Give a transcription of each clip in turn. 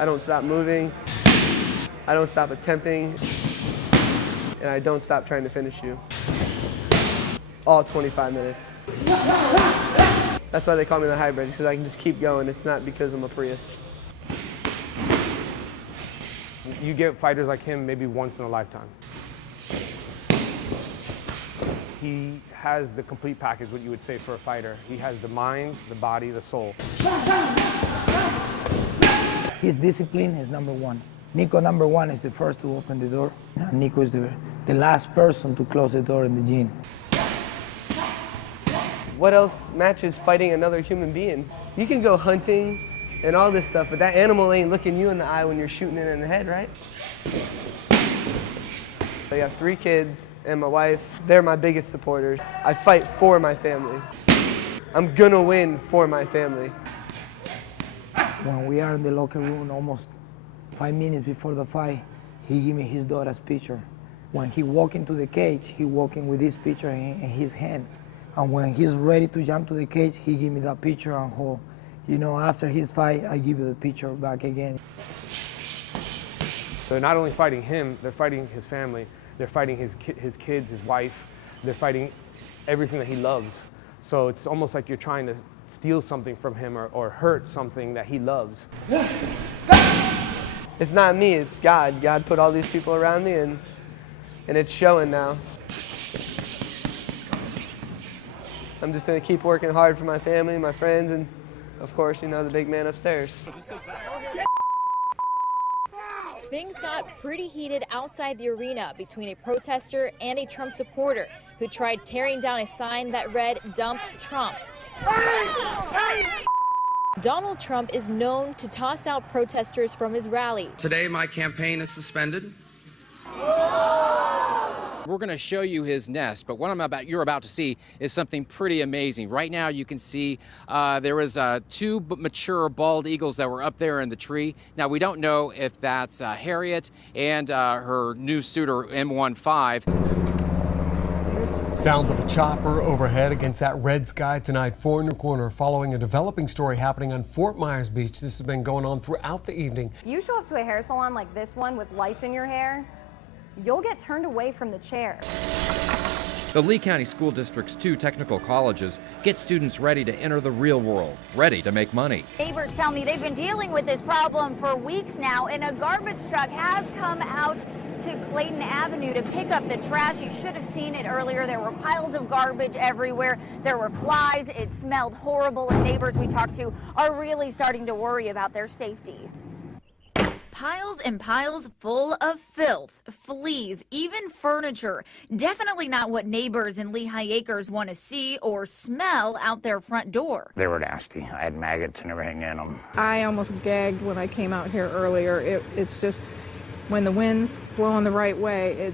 I don't stop moving. I don't stop attempting. And I don't stop trying to finish you. All 25 minutes. That's why they call me the hybrid, because I can just keep going. It's not because I'm a Prius. You get fighters like him maybe once in a lifetime. He has the complete package, what you would say for a fighter. He has the mind, the body, the soul. His discipline is number one. Nico, number one, is the first to open the door. And Nico is the last person to close the door in the gym. What else matches fighting another human being? You can go hunting and all this stuff, but that animal ain't looking you in the eye when you're shooting it in the head, right? I got 3 kids and my wife. They're my biggest supporters. I fight for my family. I'm gonna win for my family. When we are in the locker room, almost 5 minutes before the fight, he gave me his daughter's picture. When he walk into the cage, he walking with this picture in his hand. And when he's ready to jump to the cage, he give me that picture and hold. You know, after his fight, I give you the picture back again. They're not only fighting him, they're fighting his family. They're fighting his kids, his wife. They're fighting everything that he loves. So it's almost like you're trying to steal something from him or hurt something that he loves. It's not me, it's God. God put all these people around me and it's showing now. I'm just gonna keep working hard for my family, my friends, and of course, you know, the big man upstairs. Things got pretty heated outside the arena between a protester and a Trump supporter who tried tearing down a sign that read, "Dump Trump." Donald Trump is known to toss out protesters from his rallies. Today, my campaign is suspended. We're going to show you his nest, but what you're about to see is something pretty amazing. Right now, you can see there was 2 mature bald eagles that were up there in the tree. Now, we don't know if that's Harriet and her new suitor, M15. Sounds of a chopper overhead against that red sky tonight, 4 in the corner, following a developing story happening on Fort Myers Beach. This has been going on throughout the evening. If you show up to a hair salon like this one with lice in your hair, you'll get turned away from the chair. The Lee County School District's 2 technical colleges get students ready to enter the real world, ready to make money. Neighbors tell me they've been dealing with this problem for weeks now, and a garbage truck has come out to Clayton Avenue to pick up the trash. You should have seen it earlier. There were piles of garbage everywhere. There were flies. It smelled horrible, and neighbors we talked to are really starting to worry about their safety. Piles and piles full of filth, fleas, even furniture. Definitely not what neighbors in Lehigh Acres want to see or smell out their front door. They were nasty. I had maggots and everything in them. I almost gagged when I came out here earlier. It's just, when the wind's blowing the right way,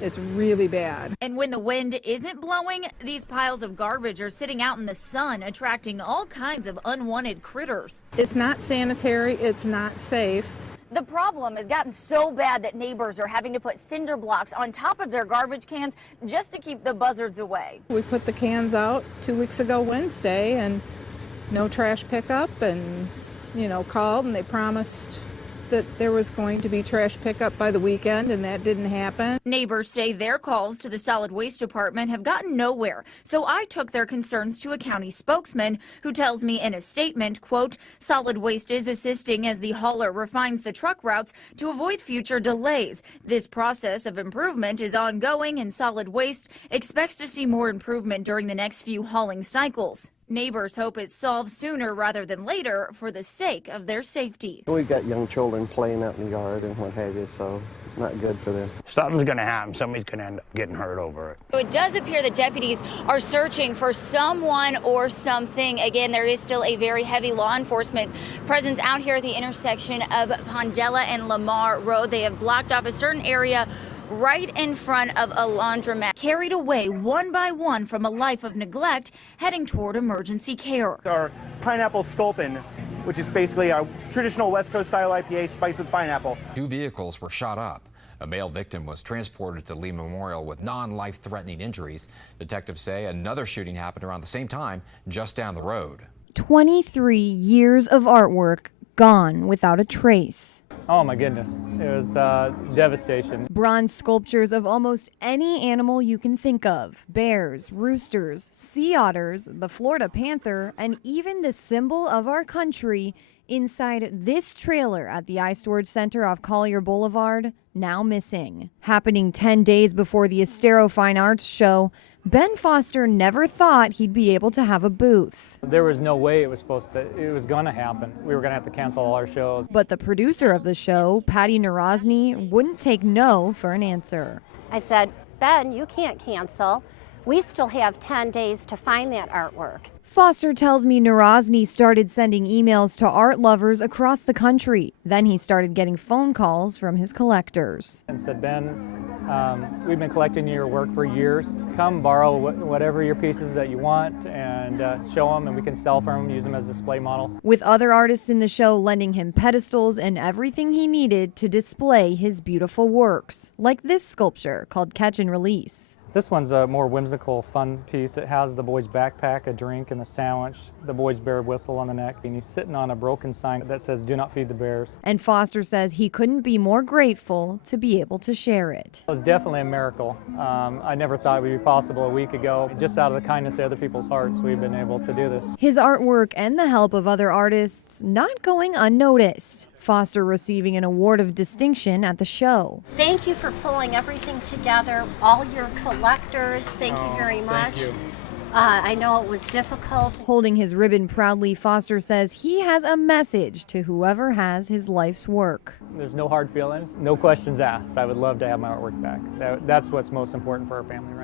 it's really bad. And when the wind isn't blowing, these piles of garbage are sitting out in the sun, attracting all kinds of unwanted critters. It's not sanitary, it's not safe. The problem has gotten so bad that neighbors are having to put cinder blocks on top of their garbage cans just to keep the buzzards away. We put the cans out 2 weeks ago Wednesday, and no trash pickup, and called and they promised that there was going to be trash pickup by the weekend, and that didn't happen. Neighbors say their calls to the solid waste department have gotten nowhere, so I took their concerns to a county spokesman who tells me in a statement, quote, solid waste is assisting as the hauler refines the truck routes to avoid future delays. This process of improvement is ongoing, and solid waste expects to see more improvement during the next few hauling cycles. Neighbors hope it's solved sooner rather than later for the sake of their safety. We've got young children playing out in the yard and what have you, so it's not good for them. Something's going to happen. Somebody's going to end up getting hurt over it. It does appear that deputies are searching for someone or something. Again, there is still a very heavy law enforcement presence out here at the intersection of Pondella and Lamar Road. They have blocked off a certain area right in front of a laundromat. Carried away one by one from a life of neglect, heading toward emergency care. Our pineapple sculpin, which is basically our traditional West Coast style IPA spiced with pineapple. 2 vehicles were shot up. A male victim was transported to Lee Memorial with non-life-threatening injuries. Detectives say another shooting happened around the same time just down the road. 23 years of artwork gone without a trace. Oh my goodness, it was devastation. Bronze sculptures of almost any animal you can think of. Bears, roosters, sea otters, the Florida panther, and even the symbol of our country inside this trailer at the iStorage Center off Collier Boulevard, now missing. Happening 10 days before the Estero Fine Arts show, Ben Foster never thought he'd be able to have a booth. There was no way it was gonna happen. We were gonna have to cancel all our shows. But the producer of the show, Patty Narozny, wouldn't take no for an answer. I said, Ben, you can't cancel. We still have 10 days to find that artwork. Foster tells me Narozny started sending emails to art lovers across the country. Then he started getting phone calls from his collectors. And said, Ben, we've been collecting your work for years. Come borrow whatever your pieces that you want and show them, and we can sell from them, use them as display models. With other artists in the show lending him pedestals and everything he needed to display his beautiful works, like this sculpture called Catch and Release. This one's a more whimsical, fun piece. It has the boy's backpack, a drink, and a sandwich, the boy's bear whistle on the neck, and he's sitting on a broken sign that says, "Do not feed the bears." And Foster says he couldn't be more grateful to be able to share it. It was definitely a miracle. I never thought it would be possible a week ago. Just out of the kindness of other people's hearts, we've been able to do this. His artwork and the help of other artists not going unnoticed. Foster receiving an award of distinction at the show. Thank you for pulling everything together, all your collectors. Thank you very much. Thank you. I know it was difficult. Holding his ribbon proudly, Foster says he has a message to whoever has his life's work. There's no hard feelings, no questions asked. I would love to have my artwork back. That's what's most important for our family right now.